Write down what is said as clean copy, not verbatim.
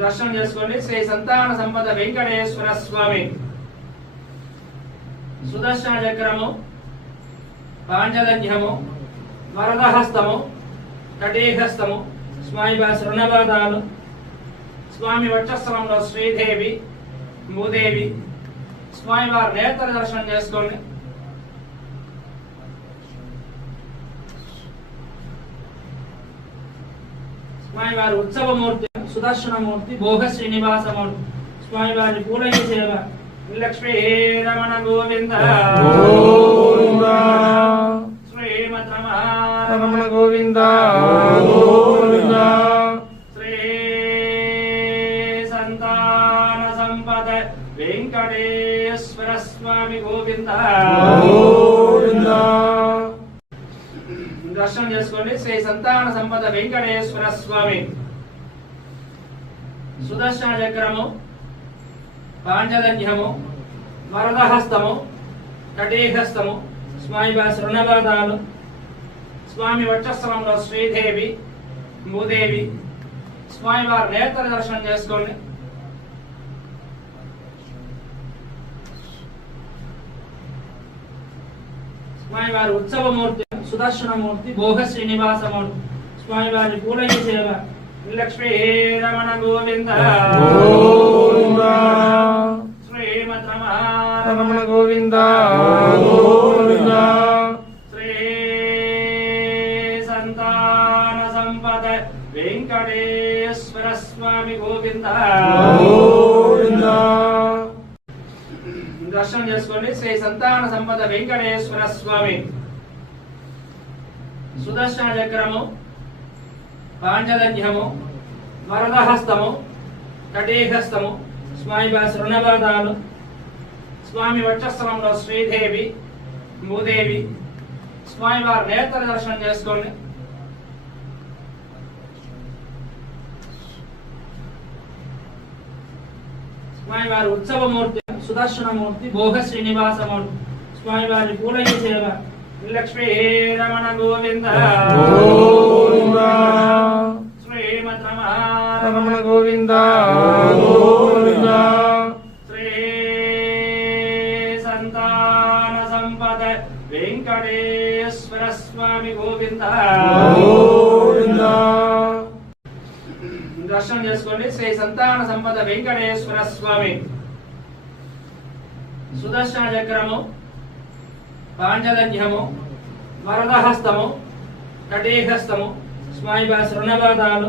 దర్శనం చేసుకోండి. శ్రీ సంతాన సంపద వెంకటేశ్వర స్వామి. సుదర్శన చక్రము, పాంచజన్యము, వరదహస్తము, కటీహస్తము, స్వామి శృణపాదాలు, స్వామి వక్షస్థలంలో శ్రీదేవి, భూదేవి, స్వామి వారి నేత్ర దర్శనం చేసుకోండి. స్వామి వారి ఉత్సవమూర్తి సుదర్శనమూర్తి, భోగ శ్రీనివాసమూర్తి. స్వామి వారి పూలయ్య సేవ. లక్ష్మీ రమణ గోవింద శ్రీమద్ రమణ గోవింద శ్రీ సంతాన సంపద వెంకటేశ్వర స్వామి గోవింద. దర్శనం చేసుకోండి. శ్రీ సంతాన సంపద వెంకటేశ్వర స్వామి. సుదర్శన చక్రము, పాంచజన్యము, వరదహస్తము, కటీహస్తము, స్వామి శృణపాదాలు, స్వామి వక్షస్థలంలో శ్రీదేవి, భూదేవి, స్వామి వారి నేత్ర దర్శనం చేసుకోండి. స్వామి వారి ఉత్సవమూర్తి సుదర్శనమూర్తి, భోగ శ్రీనివాసమూర్తి. స్వామి వారి పూలయ్య సేవ. లక్ష్మీ రమణ గోవింద శ్రీమద్ రమణ గోవింద శ్రీ సంతాన సంపద వెంకటేశ్వర స్వామి గోవింద. దర్శనం చేసుకోండి. శ్రీ సంతాన సంపద వెంకటేశ్వర స్వామి. సుదర్శన చక్రము, పాంచజన్యము, వరదహస్తము, కటీహస్తము, స్వామి శృణపాదాలు, స్వామి వక్షస్థలంలో శ్రీదేవి, భూదేవి, స్వామి వారి నేత్ర దర్శనం చేసుకోండి. స్వామి వారి ఉత్సవమూర్తి సుదర్శనమూర్తి, భోగ శ్రీనివాసమూర్తి. స్వామి వారి పూలయ్య సేవ. లక్ష్మీ రమణ గోవింద శ్రీమద్ రమణ గోవింద శ్రీ సంతాన సంపద వెంకటేశ్వర స్వామి గోవింద. దర్శనం చేసుకోండి. శ్రీ సంతాన సంపద వెంకటేశ్వర స్వామి. సుదర్శన చక్రము, పాంచజన్యము, వరదహస్తము, కటీహస్తము, స్వామి శృణపాదాలు,